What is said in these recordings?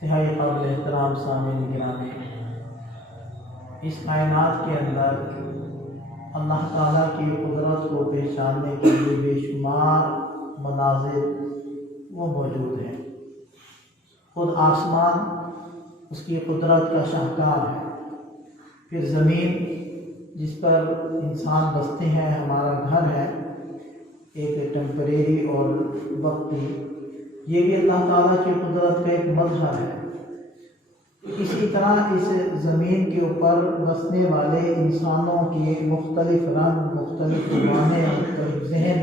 انتہائی قابل احترام سامعین گرامی، اس کائنات کے اندر اللہ تعالیٰ کی قدرت کو پہچاننے کے لیے بے شمار مناظر وہ موجود ہیں۔ خود آسمان اس کی قدرت کا شاہکار ہے، پھر زمین جس پر انسان بستے ہیں، ہمارا گھر ہے، ایک ٹیمپریری اور وقتی، یہ بھی اللہ تعالیٰ کی قدرت کا ایک مظہر ہے۔ اسی طرح اس زمین کے اوپر بسنے والے انسانوں کے مختلف رنگ، مختلف زبانیں، مختلف ذہن،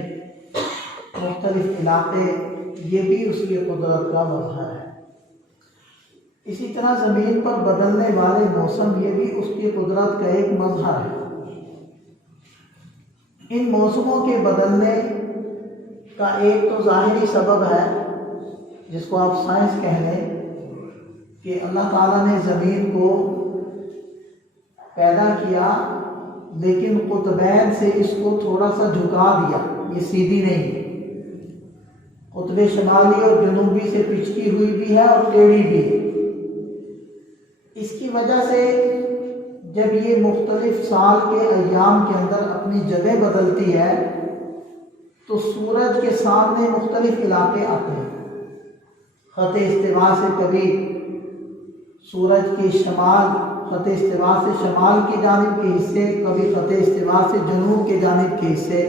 مختلف علاقے، یہ بھی اس کی قدرت کا مظہر ہے۔ اسی طرح زمین پر بدلنے والے موسم، یہ بھی اس کی قدرت کا ایک مظہر ہے۔ ان موسموں کے بدلنے کا ایک تو ظاہری سبب ہے، جس کو آپ سائنس کہہ لیں، کہ اللہ تعالیٰ نے زمین کو پیدا کیا لیکن قطبین سے اس کو تھوڑا سا جھکا دیا، یہ سیدھی نہیں ہے، قطب شمالی اور جنوبی سے پچکی ہوئی بھی ہے اور ٹیڑھی بھی ہے۔ اس کی وجہ سے جب یہ مختلف سال کے ایام کے اندر اپنی جگہ بدلتی ہے تو سورج کے سامنے مختلف علاقے آتے ہیں۔ خط استوا سے کبھی سورج کی شمال، خط استوا سے شمال کی جانب کے حصے، کبھی خط استوا سے جنوب کی جانب کے حصے،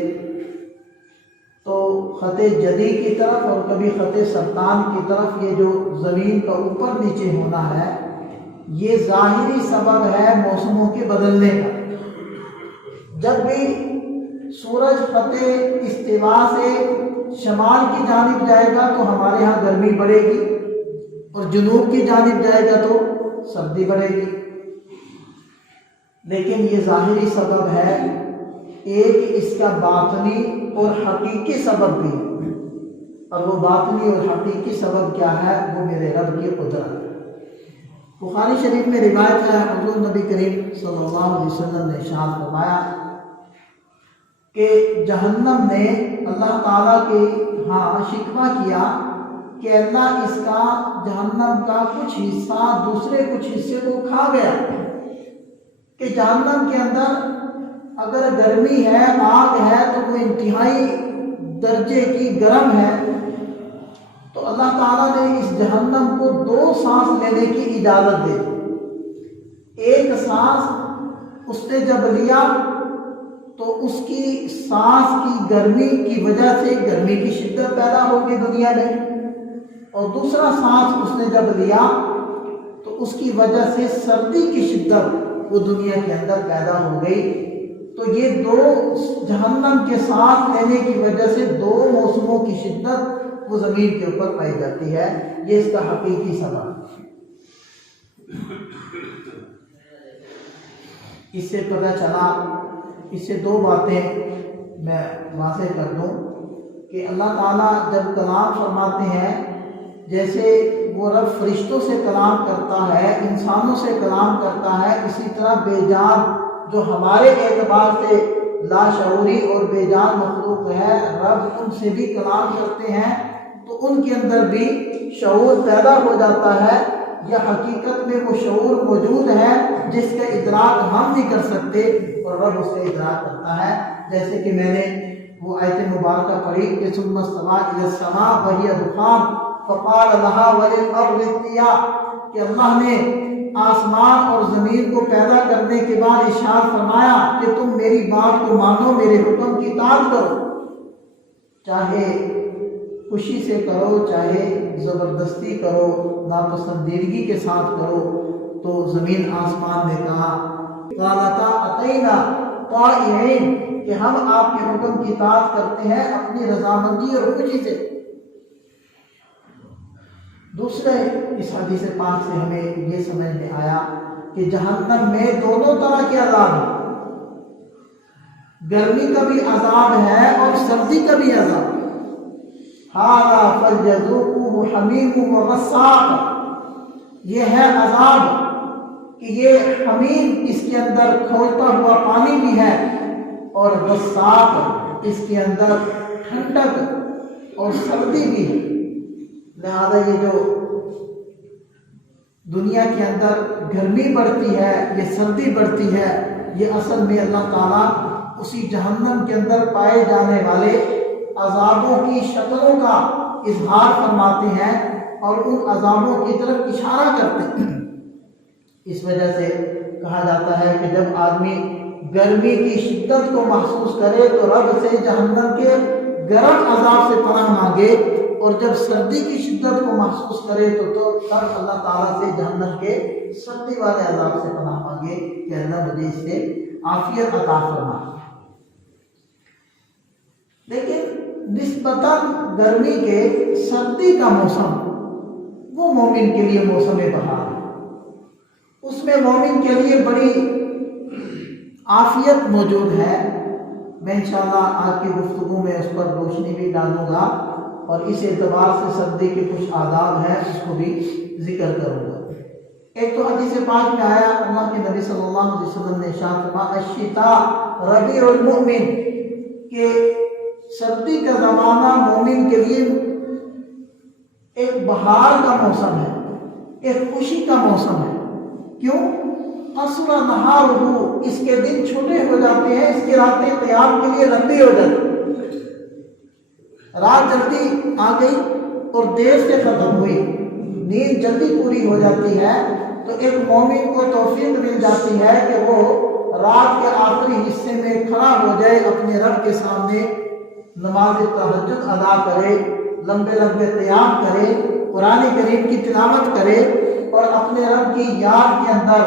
تو خط جدی کی طرف اور کبھی خط سرطان کی طرف یہ جو زمین کا اوپر نیچے ہونا ہے، یہ ظاہری سبب ہے موسموں کے بدلنے کا۔ جب بھی سورج خط استوا سے شمال کی جانب جائے گا تو ہمارے ہاں گرمی بڑھے گی، اور جنوب کی جانب جائے گا تو سردی بڑھے گی۔ لیکن یہ ظاہری سبب ہے، ایک اس کا باطنی اور حقیقی سبب بھی، اور وہ باطنی اور حقیقی سبب کیا ہے؟ وہ میرے رب کی قدرت ہے۔ بخاری شریف میں روایت ہے، حضور نبی کریم صلی اللہ علیہ وسلم نے ارشاد فرمایا کہ جہنم نے اللہ تعالیٰ کے ہاں شکوہ کیا کہ اللہ اس کا جہنم کا کچھ حصہ دوسرے کچھ حصے کو کھا گیا، کہ جہنم کے اندر اگر گرمی ہے، آگ ہے، تو وہ انتہائی درجے کی گرم ہے، تو اللہ تعالیٰ نے اس جہنم کو 2 سانس لینے کی اجازت دے دی۔ ایک سانس اس نے جب لیا تو اس کی سانس کی گرمی کی وجہ سے گرمی کی شدت پیدا ہوگی دنیا میں، اور دوسرا سانس اس نے جب لیا تو اس کی وجہ سے سردی کی شدت وہ دنیا کے اندر پیدا ہو گئی۔ تو یہ 2 جہنم کے سانس لینے کی وجہ سے 2 موسموں کی شدت وہ زمین کے اوپر پائی جاتی ہے۔ یہ اس کا حقیقی سبب۔ اس سے پتہ چلا، اس سے 2 باتیں میں واضح کر دوں کہ اللہ تعالیٰ جب کلام فرماتے ہیں، جیسے وہ رب فرشتوں سے کلام کرتا ہے، انسانوں سے کلام کرتا ہے، اسی طرح بے جان جو ہمارے اعتبار سے لاشعوری اور بے جان مخلوق ہے، رب ان سے بھی کلام کرتے ہیں تو ان کے اندر بھی شعور پیدا ہو جاتا ہے، یا حقیقت میں وہ شعور موجود ہے جس کا ادراک ہم نہیں کر سکتے اور رب اس کا ادراک کرتا ہے۔ جیسے کہ میں نے وہ آیت مبارکہ پڑھی کہ ثم استوى الى السماء وهي دخان فقال لها وللارض ائتيا، کہ اللہ نے آسمان اور زمین کو پیدا کرنے کے بعد ارشاد فرمایا کہ تم میری بات کو مانو، میرے حکم کی اطاعت کرو، چاہے خوشی سے کرو، چاہے زبردستی کرو، ناپسندیدگی کے ساتھ کرو۔ تو زمین آسمان نے کہا قالتا اتینا طائعین، کہ ہم آپ کے حکم کی اطاعت کرتے ہیں اپنی رضامندی اور خوشی سے۔ دوسرے اس حدیث پاک سے ہمیں یہ سمجھ میں آیا کہ جہنم میں دونوں طرح کے عذاب ہیں، گرمی کا بھی عذاب ہے اور سردی کا بھی عذاب ہے۔ ھذا فليذوقوه حمیم وغساق، یہ ہے عذاب کہ یہ حمیم، اس کے اندر کھولتا ہوا پانی بھی ہے، اور غساق، اس کے اندر ٹھنڈک اور سردی بھی ہے۔ لہذا یہ جو دنیا کے اندر گرمی بڑھتی ہے، یہ سردی بڑھتی ہے، یہ اصل میں اللہ تعالیٰ اسی جہنم کے اندر پائے جانے والے عذابوں کی شکلوں کا اظہار فرماتے ہیں اور ان عذابوں کی طرف اشارہ کرتے ہیں۔ اس وجہ سے کہا جاتا ہے کہ جب آدمی گرمی کی شدت کو محسوس کرے تو رب سے جہنم کے گرم عذاب سے پناہ مانگے، اور جب سردی کی شدت کو محسوس کرے تو تب اللہ تعالیٰ سے جہنم کے سردی والے عذاب سے پناہ مانگے کہ اللہ مجھے اس سے عافیت عطا فرما۔ لیکن نسبتاً گرمی کے سردی کا موسم وہ مومن کے لیے موسم بہار ہے، اس میں مومن کے لیے بڑی عافیت موجود ہے۔ میں انشاءاللہ آج کی گفتگو میں اس پر روشنی بھی ڈالوں گا اور اس اعتبار سے سردی کے کچھ آداب ہیں اس کو بھی ذکر کروں گا۔ ایک تو حدیث پاک میں آیا، اللہ کے نبی صلی اللہ علیہ وسلم نے ارشاد فرمایا الشتاء ربیع المؤمن، کہ سردی کا زمانہ مومن کے لیے ایک بہار کا موسم ہے، ایک خوشی کا موسم ہے۔ کیوں؟ قصر نہارہ، اس کے دن چھوٹے ہو جاتے ہیں، اس کی راتیں قیام کے لیے لمبی ہو جاتی ہیں۔ رات جلدی آ گئی اور دیر سے ختم ہوئی، نیند جلدی پوری ہو جاتی ہے، تو ایک مومن کو توفیق مل جاتی ہے کہ وہ رات کے آخری حصے میں کھڑا ہو جائے، اپنے رب کے سامنے نماز تہجد ادا کرے، لمبے لمبے قیام کرے، قرآن کریم کی تلاوت کرے اور اپنے رب کی یاد کے اندر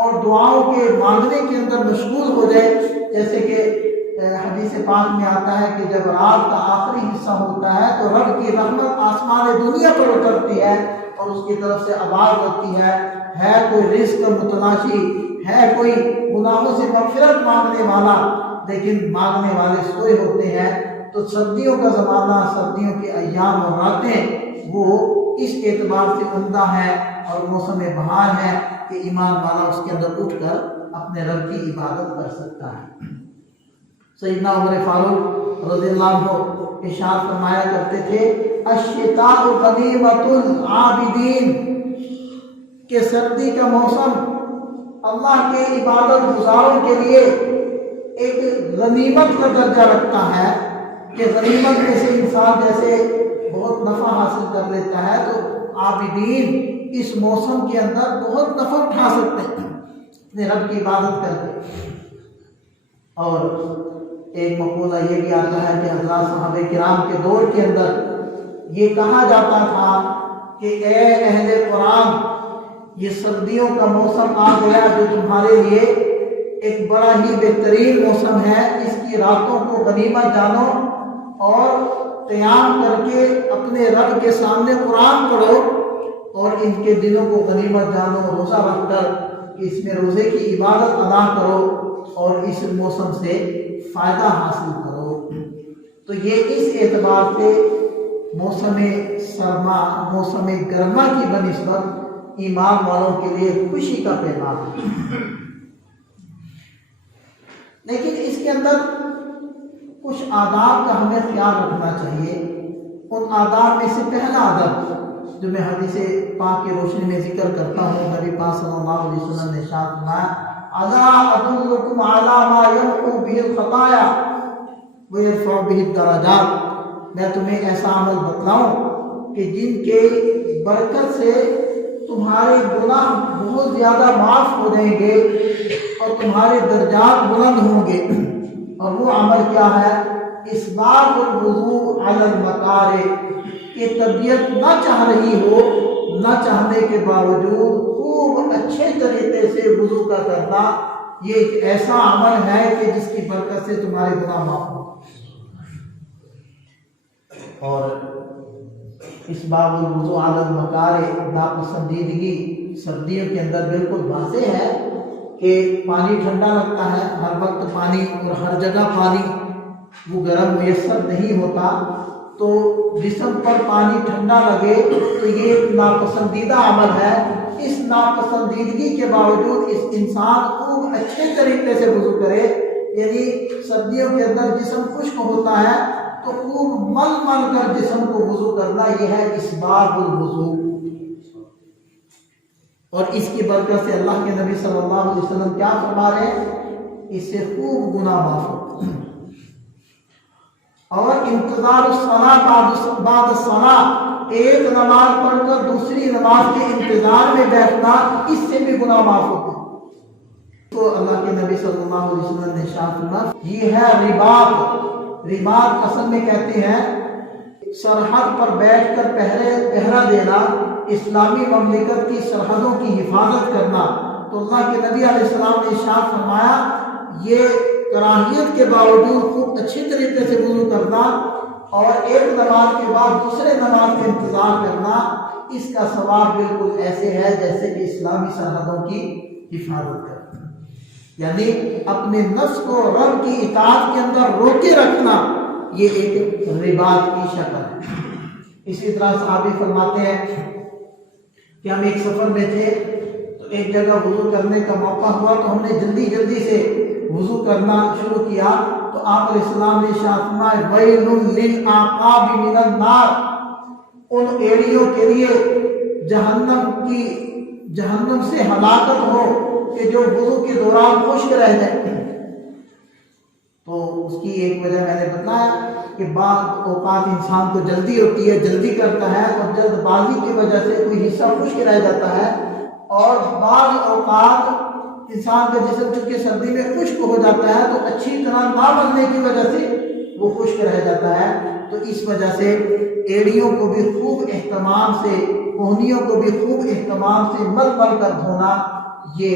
اور دعاؤں کے مانگنے کے اندر مشغول ہو جائے۔ جیسے کہ حدیث پاک میں آتا ہے کہ جب رات کا آخری حصہ ہوتا ہے تو رب کی رحمت آسمان دنیا پر اترتی ہے اور اس کی طرف سے آواز ہوتی ہے کوئی رزق متلاشی، ہے کوئی گناہوں سے مغفرت مانگنے والا، لیکن مانگنے والے سوئے ہوتے ہیں۔ تو سردیوں کا زمانہ، سردیوں کے ایام اور راتیں وہ اس اعتبار سے عمدہ ہے اور موسم بہار ہے کہ ایمان والا اس کے اندر اٹھ کر اپنے رب کی عبادت کر سکتا ہے۔ سیدنا عمر فاروق رضی اللہ عنہ ارشاد فرمایا کرتے تھے الشتاء غنیمۃ العابدین، کہ سردی کا موسم اللہ کے عبادت گزاروں کے لیے ایک غنیمت کا درجہ رکھتا ہے، کہ غنیمت میں سے انسان جیسے بہت نفع حاصل کر لیتا ہے تو عابدین اس موسم کے اندر بہت نفع اٹھا سکتے ہیں اپنے رب کی عبادت کر کے۔ اور ایک مقولہ یہ بھی آتا ہے کہ حضرات صحابہ کرام کے دور کے اندر یہ کہا جاتا تھا کہ اے اہل قرآن، یہ سردیوں کا موسم آ گیا جو تمہارے لیے ایک بڑا ہی بہترین موسم ہے، اس کی راتوں کو غنیمت جانو اور قیام کر کے اپنے رب کے سامنے قرآن پڑھو، اور ان کے دنوں کو غنیمت جانو، روزہ رکھ کر اس میں روزے کی عبادت ادا کرو اور اس موسم سے فائدہ حاصل کرو۔ تو یہ اس اعتبار سے موسم سرما، موسم گرما کی بنسبت ایمان والوں کے لیے خوشی کا پیغام ہے۔ لیکن اس کے اندر کچھ آداب کا ہمیں خیال رکھنا چاہیے۔ ان آداب میں سے پہلا ادب جو میں حدیث پاک کی روشنی میں ذکر کرتا ہوں، نبی پاک صلی اللہ علیہ وسلم نے ارشاد فرمایا الا ادلکم علی ما یمحو بہ الخطایا ویرفع بہ الدرجات، میں تمہیں ایسا عمل بتلاؤں کہ جن کے برکت سے تمہارے گناہ بہت زیادہ معاف ہو جائیں گے اور تمہارے درجات بلند ہوں گے۔ اور وہ عمل کیا ہے؟ اسباغ الوضوء علی المکارہ، کہ طبیعت نہ چاہ رہی ہو، نہ چاہنے کے باوجود خوب اچھے طریقے سے وضو کا کرنا، یہ ایک ایسا عمل ہے کہ جس کی برکت سے تمہارے گناہ معاف ہوں۔ اور اسباغ الوضوء علی المکارہ، ناپسندیدگی سردیوں کے اندر بالکل واضح ہے کہ پانی ٹھنڈا لگتا ہے، ہر وقت پانی اور ہر جگہ پانی وہ گرم میسر نہیں ہوتا، تو جسم پر پانی ٹھنڈا لگے تو یہ ایک ناپسندیدہ عمل ہے۔ اس ناپسندیدگی کے باوجود اس انسان خوب اچھے طریقے سے وضو کرے، یعنی سردیوں کے اندر جسم خشک ہوتا ہے تو خوب مل مل کر جسم کو وضو کرنا، یہ ہے اسباغ الوضو۔ اور اس کی برکت سے اللہ کے نبی صلی اللہ علیہ وسلم کیا فرما رہے ہیں؟ اس سے خوب گناہ معاف ہوتے ہیں۔ اور انتظار الصلاۃ بعد الصلاۃ، ایک نماز پڑھ کر دوسری نماز کے انتظار میں بیٹھنا، اس سے بھی گناہ معاف ہوتے ہیں۔ تو اللہ کے نبی صلی اللہ علیہ وسلم نے ارشاد فرمایا یہ ہے رباط۔ رباط اصل میں کہتے ہیں سرحد پر بیٹھ کر پہرا دینا، اسلامی مملکت کی سرحدوں کی حفاظت کرنا۔ تو اللہ کے نبی علیہ السلام نے ارشاد فرمایا یہ کراہیت کے باوجود خوب اچھی طریقے سے وضو کرنا اور ایک نماز کے بعد دوسرے نماز کا انتظار کرنا، اس کا ثواب بالکل ایسے ہے جیسے کہ اسلامی سرحدوں کی حفاظت کرنا، یعنی اپنے نفس کو رب کی اطاعت کے اندر روکے رکھنا، یہ ایک رباط کی شکل ہے۔ اسی طرح صحابی فرماتے ہیں کہ ہم ایک سفر میں تھے تو ایک جگہ وضو کرنے کا موقع ہوا تو ہم نے جلدی جلدی سے وضو کرنا شروع کیا تو آپ علیہ السلام نے ارشاد فرمایا ویل للعقاب من النار، ان ایڑیوں کے لیے جہنم سے ہلاکت ہو کہ جو وضو کے دوران خشک رہ جائے۔ تو اس کی ایک وجہ میں نے بتایا کہ بعض اوقات انسان کو جلدی ہوتی ہے، جلدی کرتا ہے اور جلد بازی کی وجہ سے کوئی حصہ خشک رہ جاتا ہے، اور بعض اوقات انسان کا جسم چونکہ سردی میں خشک ہو جاتا ہے تو اچھی طرح نہ بننے کی وجہ سے وہ خشک رہ جاتا ہے۔ تو اس وجہ سے ایڑیوں کو بھی خوب اہتمام سے، کوہنیوں کو بھی خوب اہتمام سے مل مل کر دھونا، یہ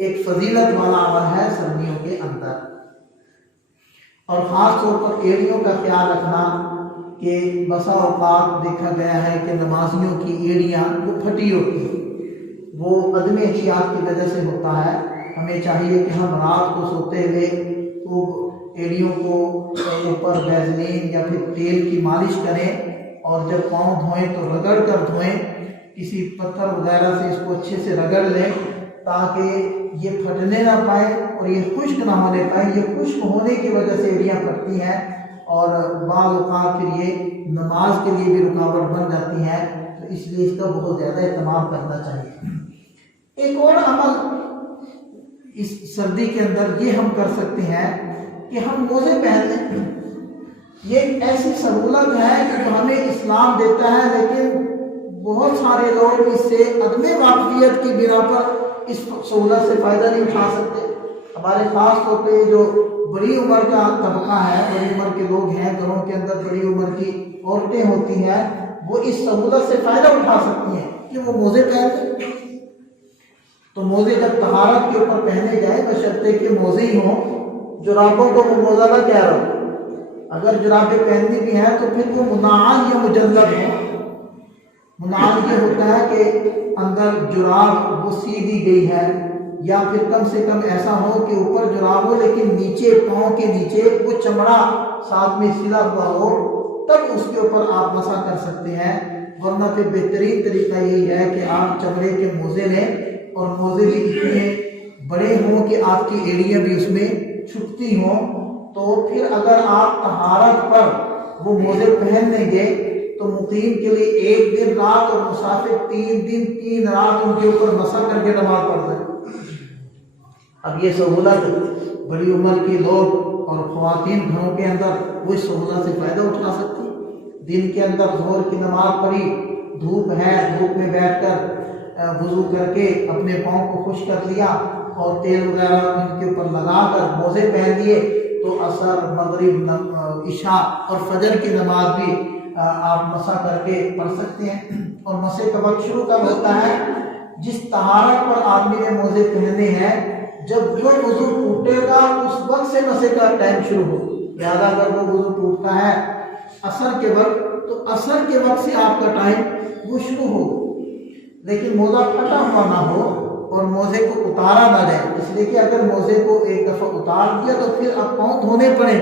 ایک فضیلت والا عمل ہے سردیوں کے اندر۔ اور خاص طور پر ایڑیوں کا خیال رکھنا کہ بسا اوقات دیکھا گیا ہے کہ نمازیوں کی ایڑیاں وہ پھٹی ہوتی ہیں، وہ عدم احتیاط کی وجہ سے ہوتا ہے۔ ہمیں چاہیے کہ ہم رات کو سوتے ہوئے خوب ایڑیوں کو اوپر ویزلین یا پھر تیل کی مالش کریں، اور جب پاؤں دھوئیں تو رگڑ کر دھوئیں، کسی پتھر وغیرہ سے اس کو اچھے سے رگڑ لیں تاکہ یہ پھٹنے نہ پائے اور یہ خشک نہ ہونے پائے۔ یہ خشک ہونے کی وجہ سے ایڑیاں پھٹتی ہیں اور بعض اوقات پھر یہ نماز کے لیے بھی رکاوٹ بن جاتی ہیں، تو اس لیے اس کا بہت زیادہ اہتمام کرنا چاہیے۔ ایک اور عمل اس سردی کے اندر یہ ہم کر سکتے ہیں کہ ہم موزے پہن لیں۔ یہ ایک ایسی سہولت ہے کہ جو ہمیں اسلام دیتا ہے، لیکن بہت سارے لوگ اس سے عدم واقفیت کی بنا پر اس سہولت سے فائدہ نہیں اٹھا سکتے۔ ہمارے خاص طور پہ جو بڑی عمر کا طبقہ ہے، بڑی عمر کے لوگ ہیں، گھروں کے اندر بڑی عمر کی عورتیں ہوتی ہیں، وہ اس سہولت سے فائدہ اٹھا سکتی ہیں کہ وہ موزے پہن لیں۔ تو موزے جب طہارت کے اوپر پہنے جائیں بشرطے کہ موزے ہی ہوں، جرابوں کو وہ موزہ نہ کہہ رہا ہوں۔ اگر جرابیں پہننی بھی ہیں تو پھر وہ منعال یا مجلد ہیں۔ منعال یہ ہوتا ہے کہ اندر جراب وہ سیدھی گئی ہے، یا پھر کم سے کم ایسا ہو کہ اوپر جراب ہو لیکن نیچے پاؤں کے نیچے وہ چمڑا ساتھ میں سلا ہوا ہو، تب اس کے اوپر آپ مسح کر سکتے ہیں۔ ورنہ پھر بہترین طریقہ یہی ہے کہ آپ چمڑے کے موزے لیں اور موزے بھی اتنے بڑے ہوں کہ آپ کی ایڑیاں بھی اس میں چھپتی ہوں۔ تو پھر اگر آپ طہارت پر وہ موزے پہن لیں گے تو مقیم کے لیے 1 دن رات اور مسافر 3 دن 3 رات ان کے اوپر مسح کر کے نماز پڑھ دیں۔ اب یہ سہولت بڑی عمر کے لوگ اور خواتین گھروں کے اندر وہ اس سہولت سے فائدہ اٹھا سکتی۔ دن کے اندر ظہر کی نماز پڑھی، دھوپ ہے، دھوپ میں بیٹھ کر وضو کر کے اپنے پاؤں کو خشک کر لیا اور تیل وغیرہ ان کے اوپر لگا کر موزے پہن لیے، تو عصر، مغرب، عشاء اور فجر کی نماز بھی آپ مسح کر کے پڑھ سکتے ہیں۔ اور مسح کا وقت شروع کب ہوتا ہے؟ جس طہارت پر آدمی نے موزے پہننے ہیں، جب جو وضو ٹوٹے گا اس وقت سے مسح کا ٹائم شروع ہو۔ لہٰذا اگر وہ وضو ٹوٹتا ہے عصر کے وقت تو عصر کے وقت سے آپ کا ٹائم وہ شروع ہو، لیکن موزہ پھٹا ہوا نہ ہو اور موزے کو اتارا نہ جائے، اس لیے کہ اگر موزے کو ایک دفعہ اتار دیا تو پھر اب پاؤں دھونے پڑیں،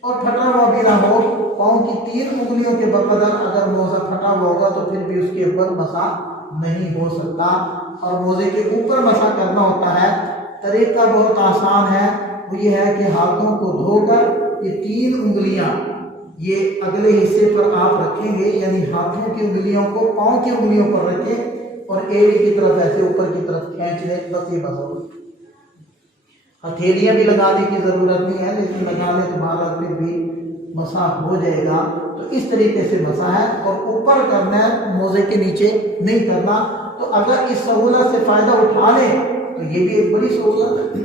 اور پھٹا ہوا بھی نہ ہو۔ پاؤں کی 3 انگلیوں کے بقدر اگر موزہ پھٹا ہوا ہوگا تو پھر بھی اس کے اوپر مسح نہیں ہو سکتا، اور موزے کے اوپر مسح کرنا ہوتا ہے۔ طریقہ بہت آسان ہے، وہ یہ ہے کہ ہاتھوں کو دھو کر یہ 3 انگلیاں یہ اگلے حصے پر آپ رکھیں گے، یعنی ہاتھوں کی انگلیوں کو پاؤں کی انگلیوں پر رکھیں اور ایڑی کی طرف ایسے اوپر کی طرف کھینچ لیں، بس یہ مسا ہوگا۔ ہتھیلیاں بھی لگانے کی ضرورت نہیں ہے، لیکن لگانے تو بھارت میں بھی مسا ہو جائے گا۔ تو اس طریقے سے مسا ہے، اور اوپر کرنا ہے، موزے کے نیچے نہیں کرنا۔ تو اگر اس سہولت سے فائدہ اٹھا لیں تو یہ بھی ایک بڑی سہولت ہے۔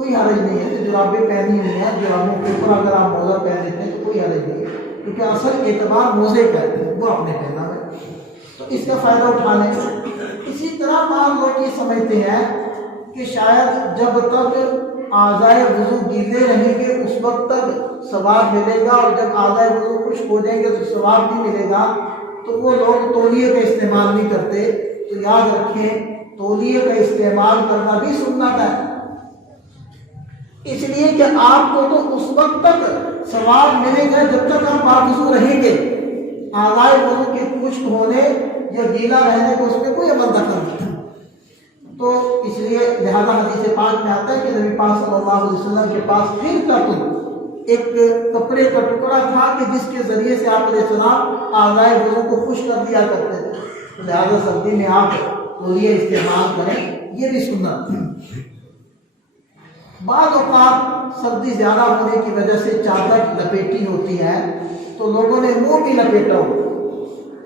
کوئی حرج نہیں ہے کہ جرابیں پہنی ہوئی ہیں، جرابوں کے اوپر اگر آپ موزہ پہن لیتے ہیں تو کوئی حرج نہیں ہے، کیونکہ اصل اعتبار موزے کا ہے، وہ آپ نے پہنا ہے، تو اس کا فائدہ اٹھا لیں۔ اسی طرح بعض لوگ یہ سمجھتے ہیں کہ شاید جب تک اعضائے وضو گیلے رہیں گے اس وقت تک ثواب ملے گا، اور جب اعضائے وضو خشک ہو جائیں گے تو ثواب نہیں ملے گا، تو وہ لوگ تولیے کا استعمال نہیں کرتے۔ تو یاد رکھیں، تولیے کا استعمال کرنا بھی سنت ہے، اس لیے کہ آپ کو تو اس وقت تک ثواب ملے گا جب تک آپ باوضو رہیں گے، اعضائے وضو کے خشک ہونے یا گیلا رہنے کو اس میں کوئی عمل دخل نہیں۔ تو اس لیے لہذا حدیث پاک میں آتا ہے کہ نبی پاک صلی اللہ علیہ وسلم کے پاس پھر ایک کپڑے کا ٹکڑا تھا کہ جس کے ذریعے سے آپ علیہ السلام اعضائے وضو کو خشک کر دیا کرتے تھے، تو لہذا سردی میں آپ تولیے استعمال کریں، یہ بھی سنت۔ بعض اوقات سردی زیادہ ہونے کی وجہ سے چادر لپیٹی ہوتی ہے تو لوگوں نے منہ بھی لپیٹا ہو،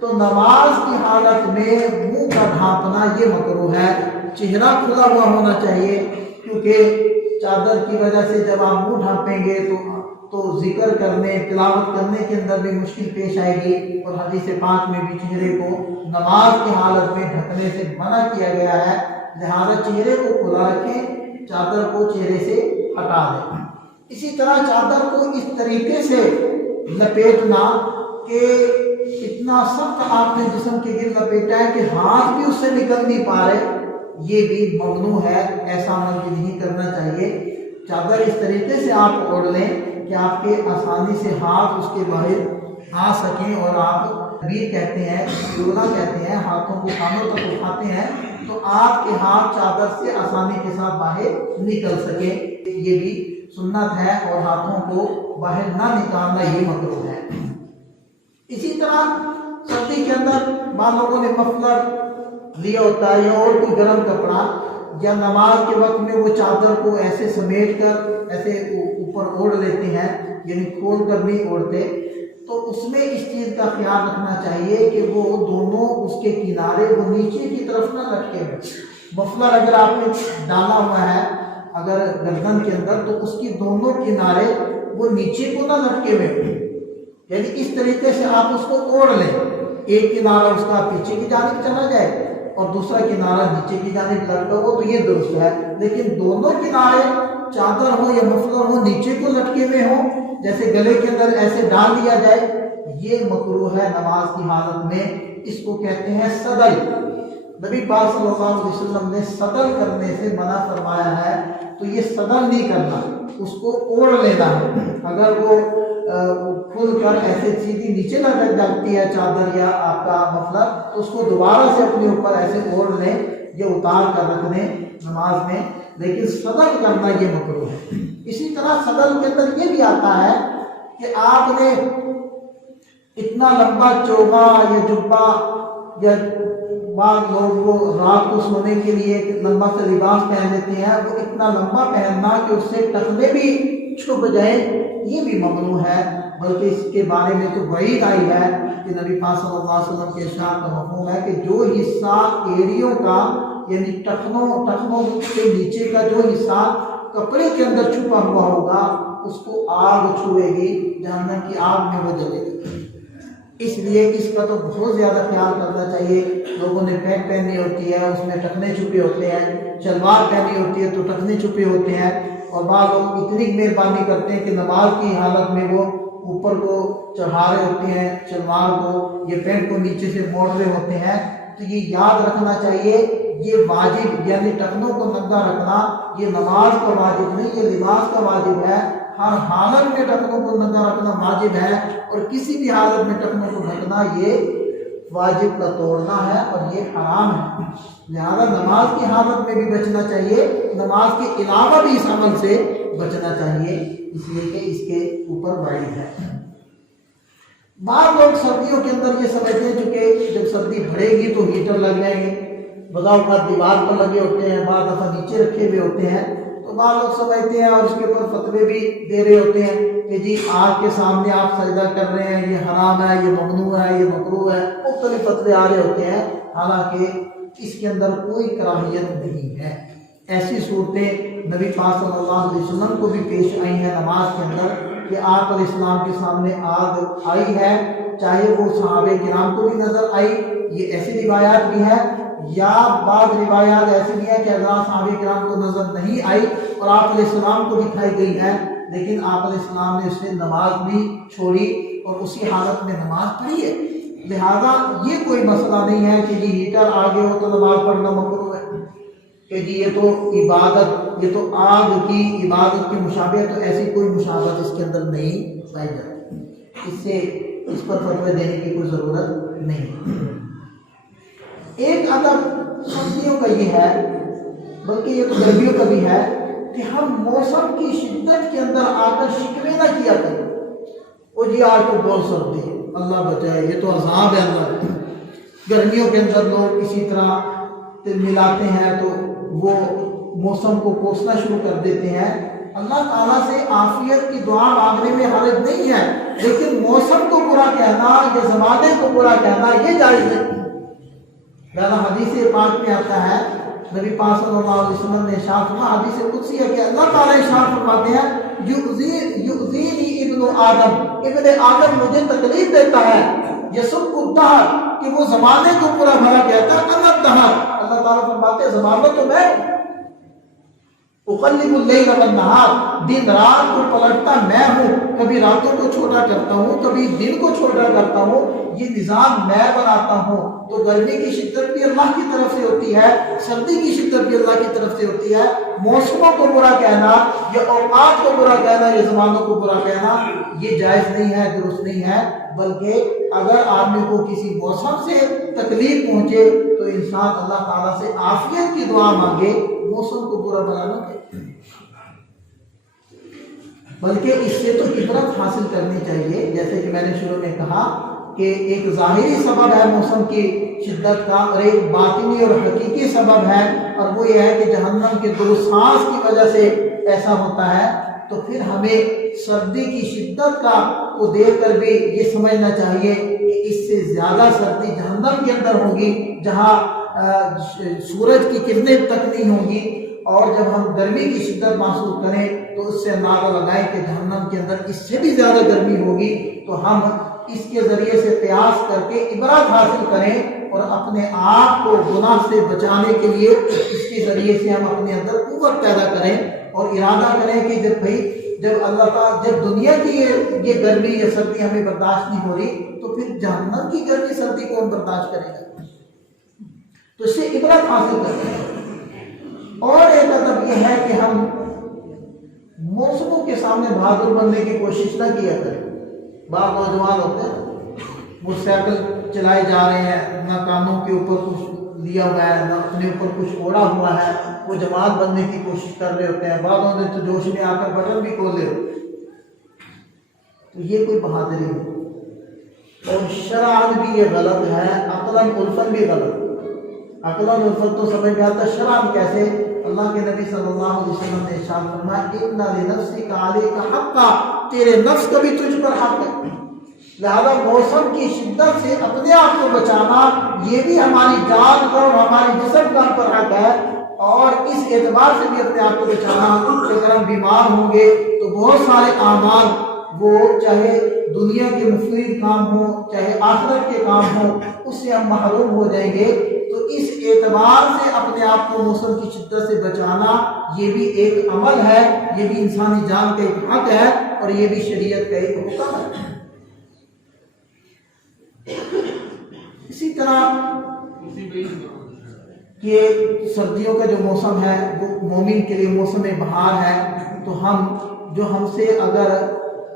تو نماز کی حالت میں منہ کا ڈھانپنا یہ مکروہ ہے، چہرہ کھلا ہوا ہونا چاہیے، کیونکہ چادر کی وجہ سے جب آپ منہ ڈھانپیں گے تو ذکر کرنے، تلاوت کرنے کے اندر بھی مشکل پیش آئے گی، اور حدیث پاک میں بھی چہرے کو نماز کی حالت میں ڈھکنے سے منع کیا گیا ہے، لہذا چہرے کو کھلا رکھیں، چادر کو چہرے سے ہٹا دیں۔ اسی طرح چادر کو اس طریقے سے لپیٹنا کہ اتنا سخت آپ نے جسم کے گرد لپیٹا ہے کہ ہاتھ بھی اس سے نکل نہیں پا رہے، یہ بھی ممنوع ہے، ایسا عمل بھی نہیں کرنا چاہیے۔ چادر اس طریقے سے آپ اوڑھ لیں کہ آپ کے آسانی سے ہاتھ اس کے باہر آ سکیں، اور آپ تبیر کہتے ہیں، یونا کہتے ہیں، ہاتھوں کو کانوں تک اٹھاتے ہیں تو آپ کے ہاتھ چادر سے آسانی کے ساتھ باہر نکل سکیں، یہ بھی سنت ہے، اور ہاتھوں کو باہر نہ نکالنا یہ مکروہ ہے۔ اسی طرح سردی کے اندر بعض لوگوں نے مفلر لیا ہوتا ہے یا اور کوئی گرم کپڑا، یا نماز کے وقت میں وہ چادر کو ایسے سمیٹ کر ایسے اوپر اوڑھ لیتے ہیں، یعنی کھول کر نہیں اوڑھتے، تو اس میں اس چیز کا خیال رکھنا چاہیے کہ وہ دونوں اس کے کنارے وہ نیچے کی طرف نہ لٹکے ہوئے۔ مفلر اگر آپ نے ڈالا ہوا ہے اگر گردن کے اندر، تو اس کی دونوں کنارے وہ نیچے کو نہ لٹکے ہوئے، یعنی اس طریقے سے آپ اس کو اوڑھ لیں، ایک کنارہ اس کا پیچھے کی جانب چلا جائے اور دوسرا کنارہ نیچے کی جانب لٹکا ہو، تو یہ درست ہے۔ لیکن دونوں کنارے چادر ہو یا مفلر ہو نیچے کو لٹکے ہوئے ہوں، جیسے گلے کے اندر ایسے ڈال دیا جائے، یہ مکروہ ہے نماز کی حالت میں، اس کو کہتے ہیں صدل۔ نبی پاک صلی اللہ علیہ وسلم نے صدل کرنے سے منع فرمایا ہے، تو یہ صدل نہیں کرنا، اس کو اوڑھ لینا ہے۔ اگر وہ کھل کر ایسے سیدھی نیچے لٹک جاتی ہے چادر یا آپ کا مفلر، تو اس کو دوبارہ سے اپنے اوپر ایسے اوڑھ لیں، یہ اتار کر رکھ دیں نماز میں، لیکن صدل کرنا یہ مکروہ ہے۔ اسی طرح صدل کے اندر یہ بھی آتا ہے کہ آپ نے اتنا لمبا چوغا یا جبہ، یا بعض لوگ وہ رات کو سونے کے لیے ایک لمبا سا لباس پہن لیتے ہیں، وہ اتنا لمبا پہننا کہ اس سے ٹخنے بھی چھپ جائیں، یہ بھی ممنوع ہے، بلکہ اس کے بارے میں تو وعید آئی ہے کہ نبی پاک صلی اللہ علیہ وسلم کے ارشاد کا مفہوم ہے کہ جو حصہ ایڑیوں کا یعنی ٹخنوں کے نیچے کا جو حصہ کپڑے کے اندر چھپا ہوا ہوگا اس کو آگ چھوئے گی، جہنم کی آگ میں وہ جلے گی۔ اس لیے اس کا تو بہت زیادہ خیال کرنا چاہیے۔ لوگوں نے پینٹ پہنی ہوتی ہے، اس میں ٹخنے چھپے ہوتے ہیں، شلوار پہنی ہوتی ہے تو ٹخنے چھپے ہوتے ہیں، اور بعض لوگ اتنی مہربانی کرتے ہیں کہ نماز کی حالت میں وہ اوپر کو چڑھا رہے ہوتے ہیں شلوار کو، یہ پینٹ کو نیچے سے موڑ رہے ہوتے ہیں۔ تو یہ یاد رکھنا چاہیے، یہ واجب یعنی ٹخنوں کو ننگا رکھنا یہ نماز کا واجب نہیں، یہ لباس کا واجب ہے۔ ہر حالت میں ٹخنوں کو ننگا رکھنا واجب ہے، اور کسی بھی حالت میں ٹخنوں کو ڈھکنا یہ واجب کا توڑنا ہے اور یہ حرام ہے۔ لہذا نماز کی حالت میں بھی بچنا چاہیے، نماز کے علاوہ بھی اس عمل سے بچنا چاہیے، اس لیے کہ اس کے اوپر وعید ہے۔ بعض لوگ سردیوں کے اندر یہ سمجھتے ہیں چونکہ جب سردی بڑھے گی تو ہیٹر لگ جائیں گے، بعض اوقات دیوار پر لگے ہوتے ہیں، بعض دفعہ نیچے رکھے ہوئے ہوتے ہیں، تو بعض لوگ سمجھتے ہیں اور اس کے اوپر فتوے بھی دے رہے ہوتے ہیں کہ جی آگ کے سامنے آپ سجدہ کر رہے ہیں، یہ حرام ہے، یہ ممنوع ہے، یہ مکروہ ہے، مختلف فتوے آ رہے ہوتے ہیں، حالانکہ اس کے اندر کوئی کراہیت نہیں ہے۔ ایسی صورتیں نبی پاک صلی اللہ علیہ وسلم کو بھی پیش آئی ہیں نماز کے اندر کہ آق علیہ السلام کے سامنے آگ آئی ہے، چاہے وہ صحابہ کرام کو بھی نظر آئی، یہ ایسی روایات بھی ہے، یا بعض روایات ایسی بھی ہیں کہ حضرات صحابہ کرام کو نظر نہیں آئی اور آق علیہ السلام کو دکھائی گئی ہے، لیکن آق علیہ السلام نے اس سے نماز نہیں چھوڑی اور اسی حالت میں نماز پڑھی ہے۔ لہذا یہ کوئی مسئلہ نہیں ہے کہ جی ہیٹر آگے ہو تو نماز پڑھنا مکروہ ہے، کہ جی یہ تو عبادت، یہ تو آگ کی عبادت کی مشابہت، تو ایسی کوئی مشابہت اس کے اندر نہیں پائی جاتی، اس سے اس پر فتوی دینے کی کوئی ضرورت نہیں۔ ایک ادب سردیوں کا یہ ہے، بلکہ یہ تو گرمیوں کا بھی ہے، کہ ہم موسم کی شدت کے اندر آ کر شکوے نہ کیا کریں، وہ جی آج تو بہت سردی ہے، اللہ بچائے، یہ تو عذاب ہے اللہ۔ گرمیوں کے اندر لوگ اسی طرح تل ملاتے ہیں تو وہ موسم کو کوسنا شروع کر دیتے ہیں۔ اللہ تعالیٰ سے عافیت کی دعا مانگنے میں حرج نہیں ہے، لیکن موسم کو برا کہنا یا زمانے کو برا کہنا یہ جائز نہیں۔ لہذا حدیث پاک میں آتا ہے، نبی پاک صلی اللہ علیہ وسلم نے ارشاد فرمایا، حدیث قدسی ہے کہ اللہ تعالیٰ ارشاد فرماتے ہیں، یؤذینی ابن آدم مجھے تکلیف دیتا ہے، یسب الدہر کہ وہ زمانے کو برا بھلا کہتا ہے، انا الدہر، اللہ تعالیٰ فرماتے ہیں زمانہ تو میں ہوں، اقلب اللیل والنہار، دن رات کو پلٹتا میں ہوں، کبھی راتوں کو چھوٹا کرتا ہوں، کبھی دن کو چھوٹا کرتا ہوں، یہ نظام میں بناتا ہوں۔ تو گرمی کی شدت بھی اللہ کی طرف سے ہوتی ہے، سردی کی شدت بھی اللہ کی طرف سے ہوتی ہے۔ موسموں کو برا کہنا یا اوقات کو برا کہنا یا زمانوں کو برا کہنا یہ جائز نہیں ہے، درست نہیں ہے، بلکہ اگر آدمی کو کسی موسم سے تکلیف پہنچے تو انسان اللہ تعالیٰ سے عافیت کی دعا مانگے، موسم کو برا بنا نہ کہے، بلکہ اس سے تو عبرت حاصل کرنی چاہیے۔ جیسے کہ میں نے شروع میں کہا کہ ایک ظاہری سبب ہے موسم کی شدت کا اور ایک باطنی اور حقیقی سبب ہے، اور وہ یہ ہے کہ جہنم کے دو سانس کی وجہ سے ایسا ہوتا ہے۔ تو پھر ہمیں سردی کی شدت کا کو دیکھ کر بھی یہ سمجھنا چاہیے کہ اس سے زیادہ سردی جہنم کے اندر ہوگی، جہاں سورج کی کرنیں تک نہیں ہوں گی، اور جب ہم گرمی کی شدت محسوس کریں تو اس سے اندازہ لگائیں کہ جہنم کے اندر اس سے بھی زیادہ گرمی ہوگی، تو ہم اس کے ذریعے سے قیاس کر کے عبرت حاصل کریں اور اپنے آپ کو گناہ سے بچانے کے لیے اس کے ذریعے سے ہم اپنے اندر قوت پیدا کریں اور ارادہ کریں کہ جب اللہ تعالیٰ جب دنیا کی یہ گرمی یا سردی ہمیں برداشت نہیں ہو رہی تو پھر جہنم کی گرمی سردی کو ہم برداشت کریں گے، تو اس سے عبرت حاصل کرتے ہیں۔ اور ایک ادب یہ ہے کہ ہم موسموں کے سامنے بہادر بننے کی کوشش نہ کیا کریں۔ بعض نوجوان ہوتے ہیں موٹر سائیکل چلائے جا رہے ہیں، نہ کانوں کے اوپر کچھ لیا ہوا ہے، نہ اپنے اوپر کچھ اوڑا ہوا ہے، وہ جماعت بننے کی کوشش کر رہے ہوتے ہیں، بعضوں نے تو جوش میں آ کر بٹن بھی کھولے ہوتے ہیں، تو یہ کوئی بہادری نہیں، اور شرعاً بھی یہ غلط ہے، عقلاً عرفاً بھی غلط۔ عقلاً عرفاً تو سمجھ میں آتا، شرعاً کیسے؟ اللہ کے نبی صلی اللہ علیہ وسلم نے ارشاد فرمایا، اِنَّ لِنَفْسِكَ عَلَيْكَ حَقًّا، تیرے نفس کا بھی تجھ پر حق ہے، لہذا موسم کی شدت سے اپنے آپ کو بچانا یہ بھی ہماری جان کا اور ہماری جسم کا پر حق ہے، اور اس اعتبار سے بھی اپنے آپ کو بچانا کہ اگر ہم بیمار ہوں گے تو بہت سارے اعمال، وہ چاہے دنیا کے مفید کام ہوں چاہے آخرت کے کام ہوں، اس سے ہم محروم ہو جائیں گے۔ تو اس اعتبار سے اپنے آپ کو موسم کی شدت سے بچانا یہ بھی ایک عمل ہے، یہ بھی انسانی جان کا ایک حق ہے، اور یہ بھی شریعت کا ایک حکم ہے۔ اسی طرح کہ سردیوں کا جو موسم ہے وہ مومن کے لیے موسم بہار ہے، تو ہم سے اگر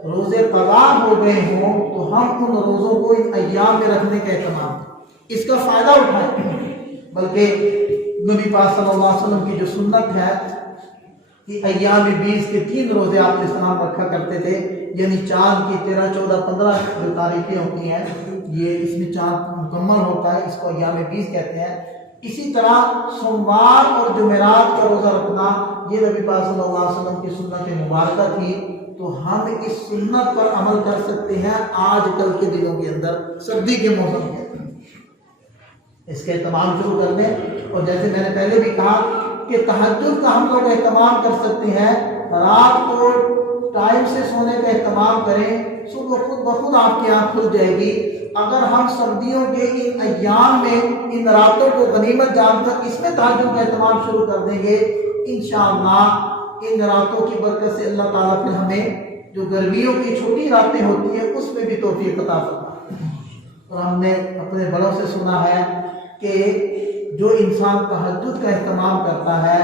روزے قضا ہو گئے ہوں تو ہم ان روزوں کو ان ایام میں رکھنے کا اہتمام کریں، اس کا فائدہ اٹھائیں، بلکہ نبی پاک صلی اللہ علیہ وسلم کی جو سنت ہے کہ ایام 20 کے 3 روزے آپ السلام رکھا کرتے تھے، یعنی چاند کی 13, 14, 15 جو تاریخیں ہوتی ہیں یہ اس میں چاند مکمل ہوتا ہے، اس کو ایام بیس کہتے ہیں۔ اسی طرح سوموار اور جمعرات کا روزہ رکھنا یہ نبی پاک صلی اللہ علیہ وسلم کی سنت مبارکہ تھی، تو ہم اس سنت پر عمل کر سکتے ہیں آج کل کے دنوں کے اندر، سردی کے موسم کے اندر اس کا اہتمام شروع کر دیں۔ اور جیسے میں نے پہلے بھی کہا کہ تہجد کا ہم لوگ اہتمام کر سکتے ہیں، رات کو ٹائم سے سونے کا اہتمام کریں، صبح خود بخود آپ کی آنکھ کھل جائے گی۔ اگر ہم سردیوں کے ان ایام میں ان راتوں کو غنیمت جان کر اس میں تہجد کا اہتمام شروع کر دیں گے، انشاءاللہ ان راتوں کی برکت سے اللہ تعالیٰ پھر ہمیں جو گرمیوں کی چھوٹی راتیں ہوتی ہیں اس میں بھی توفیق عطا فرمائے۔ اور ہم نے اپنے بڑوں سے سنا ہے کہ جو انسان تہجد کا اہتمام کرتا ہے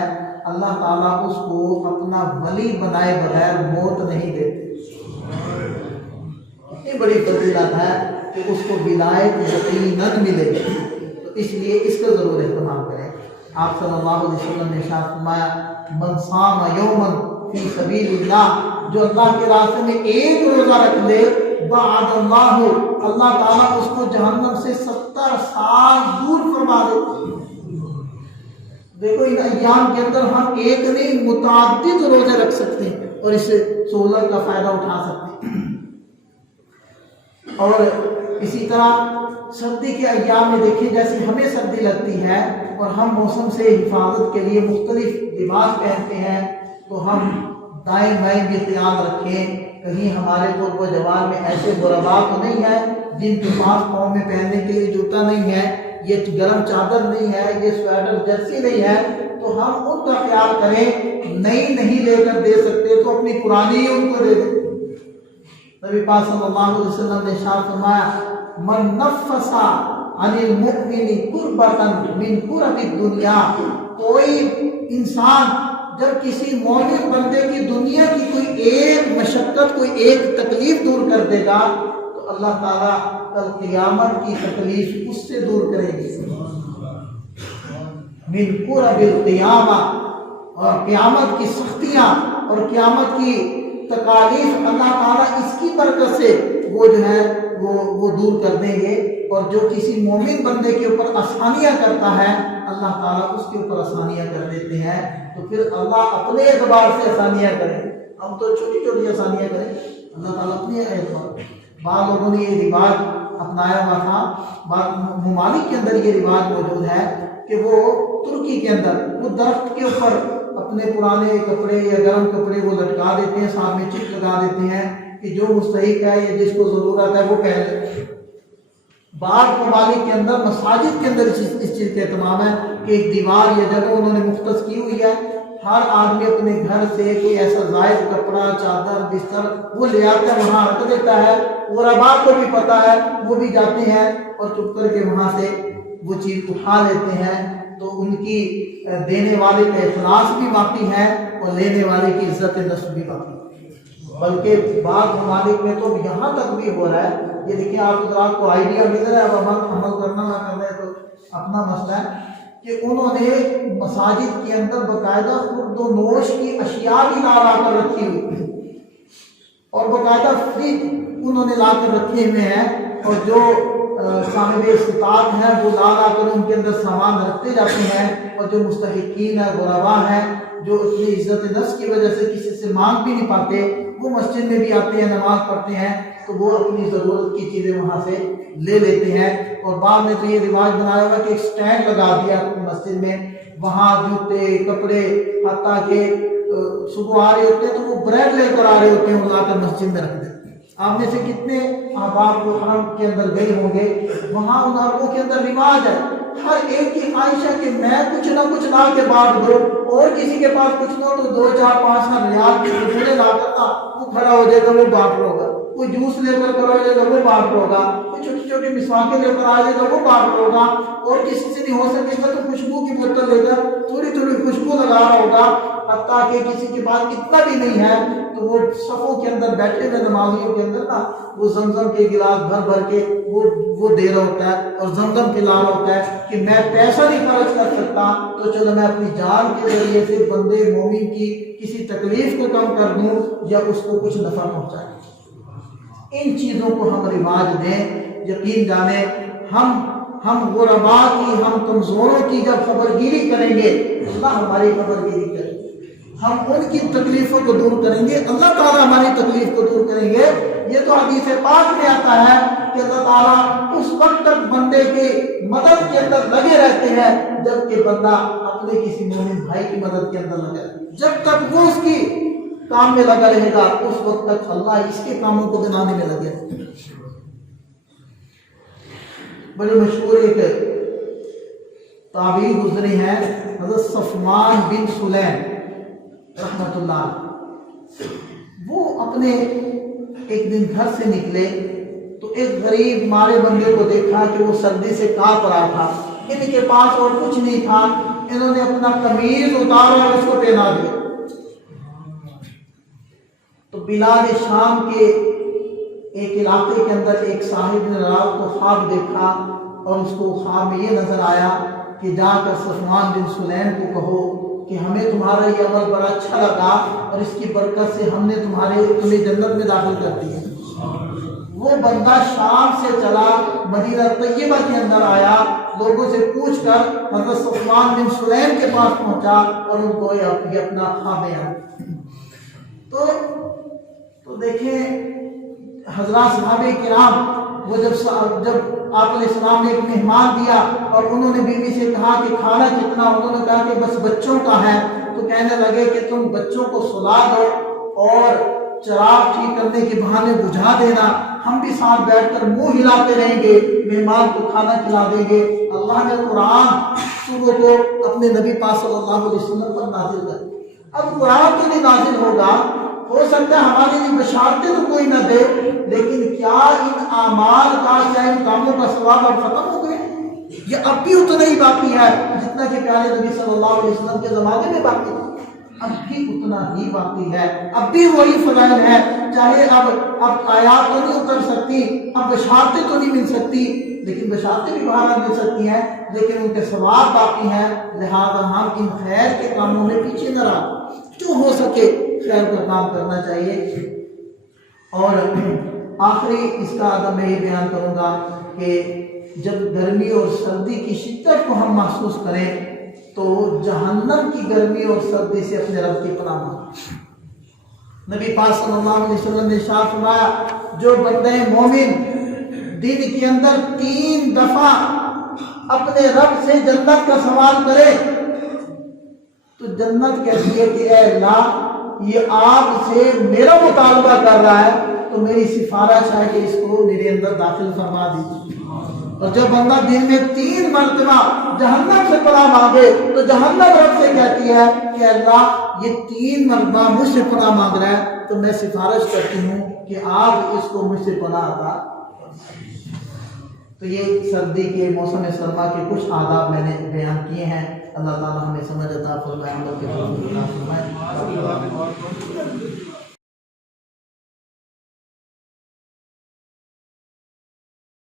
اللہ تعالیٰ اس کو اپنا ولی بنائے بغیر موت نہیں دیتے۔ اتنی بڑی فضیلت ہے کہ اس کو ولایت یقیناً ملے گی، تو اس لیے اس کا ضرور اہتمام کریں۔ آپ صلی اللہ علیہ وسلم نے ارشاد فرمایا من صام یوما فی سبیل اللہ، جو اللہ کے راستے میں ایک روزہ رکھ لے بعد اللہ تعالیٰ اس کو جہنم سے 70 سال دور فرما دیتے۔ دیکھو ان ایام کے اندر ہم ایک نہیں متعدد روزے رکھ سکتے ہیں اور اس سہولت کا فائدہ اٹھا سکتے ہیں۔ اور اسی طرح سردی کے ایام میں دیکھیں جیسے ہمیں سردی لگتی ہے اور ہم موسم سے حفاظت کے لیے مختلف لباس پہنتے ہیں، تو ہم دائیں بائیں بھی خیال رکھیں کہیں ہمارے قرب و جوار میں ایسے غربا تو نہیں ہے جن کے پاس پاؤں میں پہننے کے لیے جوتا نہیں ہے، یہ گرم چادر نہیں ہے، یہ سویٹر جرسی نہیں ہے، تو ہم ان کا خیال کریں۔ نئی نہیں لے کر دے سکتے تو اپنی پرانی ان کو دے دیں۔ نبی پاک صلی اللہ علیہ وسلم نے ارشاد فرمایا من نفس عن المؤمن کربۃ من کرب الدنیا، کوئی انسان جب کسی مومن بندے کی دنیا کی کوئی ایک مشقت، کوئی ایک تکلیف دور کر دے گا تو اللہ تعالیٰ کل قیامت کی تکلیف اس سے دور کرے گی۔ من کرب القیامہ، اور قیامت کی سختیاں اور قیامت کی تکالیف اللہ تعالیٰ اس کی برکت سے وہ جو ہے وہ دور کر دیں گے۔ اور جو کسی مومن بندے کے اوپر آسانیاں کرتا ہے اللہ تعالیٰ اس کے اوپر آسانیاں کر دیتے ہیں، تو پھر اللہ اپنے اعتبار سے آسانیاں کریں، ہم تو چھوٹی چھوٹی آسانیاں کریں، اللہ تعالیٰ اپنے اعتبار۔ بعض لوگوں نے یہ رواج اپنایا ہوا تھا، بعض ممالک کے اندر یہ رواج موجود ہے کہ وہ ترکی کے اندر وہ درخت کے اوپر اپنے پرانے کپڑے یا گرم کپڑے وہ لٹکا دیتے ہیں، ساتھ میں چپ لگا دیتے ہیں کہ جو مستحق ہے یا جس کو ضرورت ہے وہ پہن لے۔ بعض ممالک کے اندر مساجد کے اندر اس چیز کا اہتمام ہے کہ ایک دیوار یا جگہ انہوں نے مختص کی ہوئی ہے، ہر آدمی اپنے گھر سے کوئی ایسا زائد کپڑا، چادر، بستر وہ لے آتا ہے، وہاں رکھ دیتا ہے، غربا کو بھی پتہ ہے، وہ بھی جاتے ہیں اور چپ کر کے وہاں سے وہ چیز اٹھا لیتے ہیں، تو ان کی دینے والے کا اخلاص بھی باقی ہے اور لینے والے کی عزت نفس بھی باقی ہے۔ بلکہ بعض ممالک میں تو یہاں تک بھی ہو رہا ہے، یہ دیکھیں آپ حضرات کو آئیڈیا مل رہا ہے، اب عمل کرنا نہ کرنا ہے تو اپنا مسئلہ ہے، کہ انہوں نے مساجد کے اندر باقاعدہ خورد و نوش کی اشیاء بھی لا کر رکھی ہوئی اور باقاعدہ فریج انہوں نے لا کر رکھے ہوئے ہیں، اور جو صاحب استطاعت ہیں وہ لا کر ان کے اندر سامان رکھتے جاتے ہیں، اور جو مستحقین ہیں، غربا ہیں، جو اپنی عزت نفس کی وجہ سے کسی سے مانگ بھی نہیں پاتے، وہ مسجد میں بھی آتے ہیں، نماز پڑھتے ہیں، تو وہ اپنی ضرورت کی چیزیں وہاں سے لے لیتے ہیں۔ اور بعد میں تو یہ رواج بنایا ہوا کہ ایک سٹینڈ لگا دیا مسجد میں، وہاں جوتے، کپڑے، حتیٰ کہ صبح آ رہے ہوتے ہیں تو وہ بریڈ لے کر آ رہے ہوتے ہیں، وہ لا کر مسجد میں رکھ دیتے ہیں۔ آپ میں سے کتنے احباب کو حرم کے اندر گئے ہوں گے، وہاں ان عربوں کے اندر رواج ہے، ہر ایک کی خواہش ہے کہ میں کچھ نہ کچھ لا کے بانٹ دوں، اور کسی کے پاس کچھ نہ تو 2، 4، 5 ریال کی رسولیں لا کرتا وہ کھڑا ہو جائے گا، وہ بانٹ رہا ہوگا، کوئی جوس لے کر کھڑا ہو جائے گا، وہ بانٹ رہا ہوگا، کوئی چھوٹی چھوٹی مسواکیں لے کر آ جائے گا، وہ بانٹ رہا ہوگا، اور کسی سے نہیں ہو سکے گا تو خوشبو کی بوتل لے کر تھوڑی تھوڑی خوشبو لگا رہا ہوگا، حتیٰ کہ کسی کے پاس اتنا بھی نہیں ہے تو وہ صفوں کے اندر بیٹھے ہوئے نمازیوں کے اندر نا وہ زمزم کے گلاس بھر بھر کے وہ دے رہا ہوتا ہے اور زمزم پلا رہا ہوتا ہے کہ میں پیسہ نہیں خرچ کر سکتا تو چلو میں اپنی جان کے ذریعے سے بندے مومن کی کسی تکلیف کو کم کر دوں یا اس کو کچھ نفع پہنچائے۔ ان چیزوں کو ہم رواج دیں، یقین جانیں ہم غربا کی، ہم کمزوروں کی جب خبرگیری کریں گے اللہ ہماری خبرگیری کرے گے، ہم ان کی تکلیفوں کو دور کریں گے اللہ تعالیٰ ہماری تکلیف کو دور کریں گے۔ یہ تو حدیث پاک میں آتا ہے کہ اللہ تعالیٰ اس وقت تک بندے کی مدد کے اندر لگے رہتے ہیں جب کہ بندہ اپنے کسی مومن بھائی کی مدد کے اندر لگا رہے، جب تک وہ اس کی کام میں لگا رہے گا اس وقت تک اللہ اس کے کاموں کو بنانے میں لگے رہے گا۔ بڑی مشہور ایک تابعی گزری ہے حضرت صفوان بن سلیم رحمت اللہ، وہ اپنے ایک دن گھر سے نکلے تو ایک غریب مارے بندے کو دیکھا کہ وہ سردی سے کانپ رہا تھا، ان کے پاس اور کچھ نہیں تھا، انہوں نے اپنا قمیض اتارا اور اس کو پہنا دیا۔ تو بلاد شام کے ایک علاقے کے اندر ایک صاحب نے رات کو خواب دیکھا اور اس کو خواب میں یہ نظر آیا کہ جا کر صفوان بن سلیم کو کہو کہ ہمیں تمہارا یہ عمل بڑا اچھا لگا اور اس کی برکت سے ہم نے تمہیں جنت میں داخل کر دیا۔ وہ بندہ شام سے چلا مدینہ طیبہ کے اندر آیا، لوگوں سے پوچھ کر حضرت صفوان بن سلیم کے پاس پہنچا اور ان کو یہ اپنا خواب بیان۔ تو دیکھیں حضرات صحابہ کرام، وہ جب آپ علیہ السلام نے ایک مہمان دیا اور انہوں نے بیوی سے کہا کہ کھانا کتنا، انہوں نے کہا کہ بس بچوں کا ہے، تو کہنے لگے کہ تم بچوں کو سلا دو اور چراغ ٹھیک کرنے کے بہانے بجھا دینا، ہم بھی ساتھ بیٹھ کر منہ ہلاتے رہیں گے، مہمان کو کھانا کھلا دیں گے۔ اللہ نے قرآن صبح کو اپنے نبی پاک صلی اللہ علیہ وسلم پر نازل کر دیا۔ اب قرآن تو نہیں نازل ہوگا، ہو سکتا ہے ہمارے لیے بشارتیں تو کوئی نہ دے، لیکن کیا ان اعمال کا، کیا ان کاموں کا ثواب اب ختم ہو گئے؟ یہ اب بھی اتنا ہی باقی ہے جتنا کہ پیارے نبی صلی اللہ علیہ وسلم کے زمانے میں باقی تھا، اب بھی اتنا ہی باقی ہے، اب بھی وہی فضائل ہے، چاہے اب آیات تو نہیں اتر سکتی، اب بشارتیں تو نہیں مل سکتی، لیکن بشارتیں بھی باہر مل سکتی ہیں، لیکن ان کے ثواب باقی ہیں، لہذا ہم ان خیر کے کاموں میں پیچھے نہ رہا، جو ہو سکے خیر کا کام کرنا چاہیے۔ اور آخری اس کا ادب میں یہ بیان کروں گا کہ جب گرمی اور سردی کی شدت کو ہم محسوس کریں تو جہنم کی گرمی اور سردی سے اپنے رب کی پناہ مانگیں۔ نبی پاک صلی اللہ علیہ وسلم نے ارشاد فرمایا، جو بندے مومن دن کے اندر 3 دفعہ اپنے رب سے جنت کا سوال کرے تو جنت کہتی ہے کہ اے اللہ یہ آپ سے میرا مطالبہ کر رہا ہے تو میری سفارش ہے کہ اس کو میرے اندر داخل فرما دیجیے۔ اور جب بندہ دن میں 3 مرتبہ جہنم سے پناہ مانگے تو جہنم رب سے کہتی ہے کہ اللہ یہ 3 مرتبہ مجھ سے پناہ مانگ رہا ہے تو میں سفارش کرتی ہوں کہ آپ اس کو مجھ سے پناہ عطا۔ تو یہ سردی کے موسم سرما کے کچھ آداب میں نے بیان کیے ہیں، اللہ تعالیٰ ہمیں سمجھ عطا فرمائے، عمل کے توفیق عطا فرمائے۔